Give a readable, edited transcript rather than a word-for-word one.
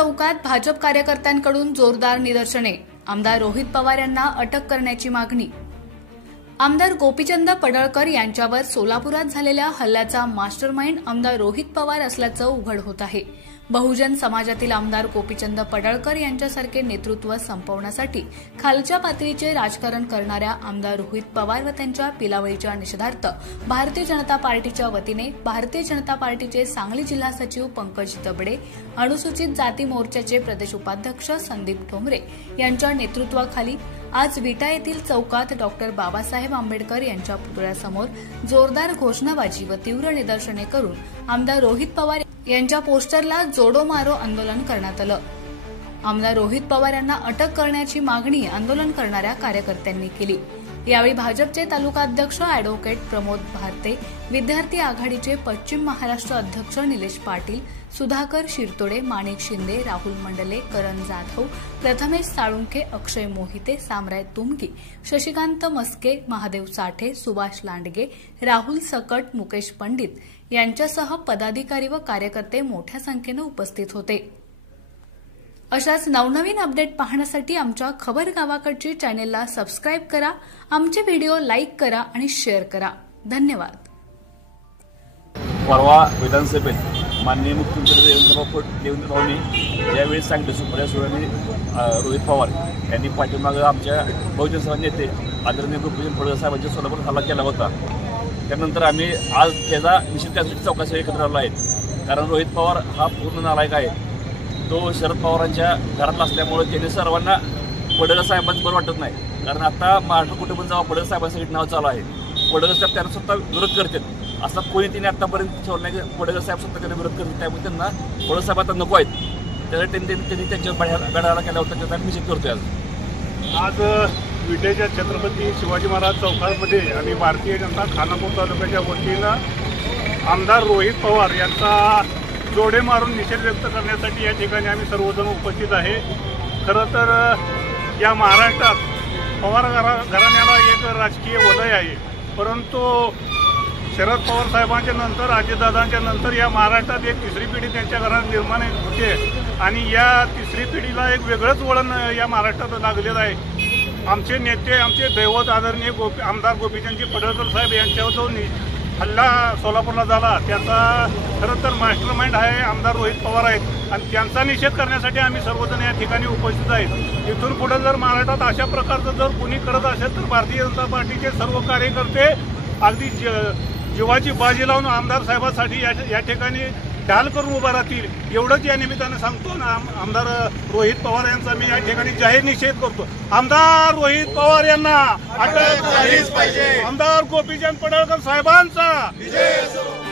चौकात भाजप कार्यकर्त्यांकडून जोरदार निदर्शने. आमदार रोहित पवार यांना अटक करण्याची मागणी. आमदार गोपीचंद पडळकर यांच्यावर सोलापुरात झालेल्या हल्ल्याचा मास्टरमाइंड आमदार रोहित पवार असल्याचं उघड होत आहे. बहुजन समाजातील आमदार गोपीचंद पडळकर यांच्यासारखे नेतृत्व संपवण्यासाठी खालच्या पातळीचे राजकारण करणाऱ्या आमदार रोहित पवार व त्यांच्या पिलावळीच्या निषेधार्थ भारतीय जनता पार्टीच्या वतीने भारतीय जनता पार्टीचे सांगली जिल्हा सचिव पंकज दबडे, अनुसूचित जाती मोर्चाचे प्रदेश उपाध्यक्ष संदीप ठोंबरे यांच्या नेतृत्वाखाली आज विटा येथील चौकात डॉक्टर बाबासाहेब आंबेडकर यांच्या पुतळ्यासमोर जोरदार घोषणाबाजी व तीव्र निदर्शने करून आमदार रोहित पवार यांच्या पोस्टरला जोडो मारो आंदोलन करण्यात आलं. आमदार रोहित पवार यांना अटक करण्याची मागणी आंदोलन करणाऱ्या कार्यकर्त्यांनी केली. यावेळी भाजपचे तालुकाध्यक्ष अॅडव्होकेट प्रमोद भारते, विद्यार्थी आघाडीचे पश्चिम महाराष्ट्र अध्यक्ष निलेश पाटील, सुधाकर शिरतोडे, माणिक शिंदे, राहुल मंडले, करण जाधव, प्रथमेश साळुंखे, अक्षय मोहिते, सामराय तुमगी, शशिकांत मस्के, महादेव साठे, सुभाष लांडगे, राहुल सकट, मुकेश पंडित यांच्यासह पदाधिकारी व कार्यकर्ते मोठ्या संख्येने उपस्थित होते. अशाच नवनवीन अपडेट पाहण्यासाठी आमच्या खबर गावाकडची चॅनेलला सबस्क्राईब करा, आमचे व्हिडिओ लाईक करा आणि शेअर करा. धन्यवाद. परवा विधानसभेत माननीय मुख्यमंत्री देवेंद्र भाऊंनी ज्यावेळी सांगितलं सुप्रिया सुळे आणि रोहित पवार यांनी पाठीमागं आमच्या बहुजन समाज नेते आदरणीय गोपीचंद पडळकर साहेबांच्या सोलापूर हल्ला केला होता. त्यानंतर आम्ही आज त्याचा निश्चित करण्यासाठी चौकशी एकत्र आलो आहे. कारण रोहित पवार हा पूर्ण नालायक आहे. तो शरद पवारांच्या घरात असल्यामुळे त्याने सर्वांना पडळकर साहेबांचं बरं वाटत नाही. कारण आता महाराष्ट्र कुठे पण जावं पडळकर साहेबांसाठी नाव चालू आहे. पडळकर साहेब त्यांना स्वतः विरोध करतात. असा कोणी तिने आतापर्यंत ठेवलं नाही की पडळकर साहेब स्वतः त्यांना विरोध करतात. त्यामुळे त्यांना पडळकर साहेब आता नको आहेत. त्यासाठी त्यांनी त्यांच्या गडाला केला होता. त्याचा निषेध करतोय. आज विटेच्या छत्रपती शिवाजी महाराज चौकामध्ये आणि भारतीय जनता खानापूर तालुक्याच्या वतीनं आमदार रोहित पवार यांचा जोडे मारून निषेध व्यक्त करण्यासाठी या ठिकाणी आम्ही सर्वजण उपस्थित आहे. खरं तर या महाराष्ट्रात पवार घराण्याला एक राजकीय वलय आहे. परंतु शरद पवार साहेबांच्या नंतर, अजितदादांच्या नंतर या महाराष्ट्रात एक तिसरी पिढी त्यांच्या घरात निर्माण होते आणि या तिसरी पिढीला एक वेगळंच वळण या महाराष्ट्रात लागलेलं आहे. आमचे नेते, आमचे दैवत आदरणीय आमदार गोपीचंदजी पडळकर साहेब यांच्यावर जो हल्ला सोलापूरला झाला त्याचा खरं तर मास्टरमाइंड आहे आमदार रोहित पवार आहेत आणि त्यांचा निषेध करण्यासाठी आम्ही सर्वजण या ठिकाणी उपस्थित आहेत. इथून पुढे जर महाराष्ट्रात अशा प्रकारचं जर कोणी करत असेल तर भारतीय जनता पार्टीचे सर्व कार्यकर्ते अगदी जीवाची बाजी लावून आमदार साहेबांसाठी या ठिकाणी ढाल करून उभा राहतील. एवढंच या निमित्तानं सांगतो ना. आमदार रोहित पवार यांचा मी या ठिकाणी जाहीर निषेध करतो. आमदार रोहित पवार यांना अटक झालीच पाहिजे. आमदार गोपीचंद पडळकर साहेबांचा विजय असो.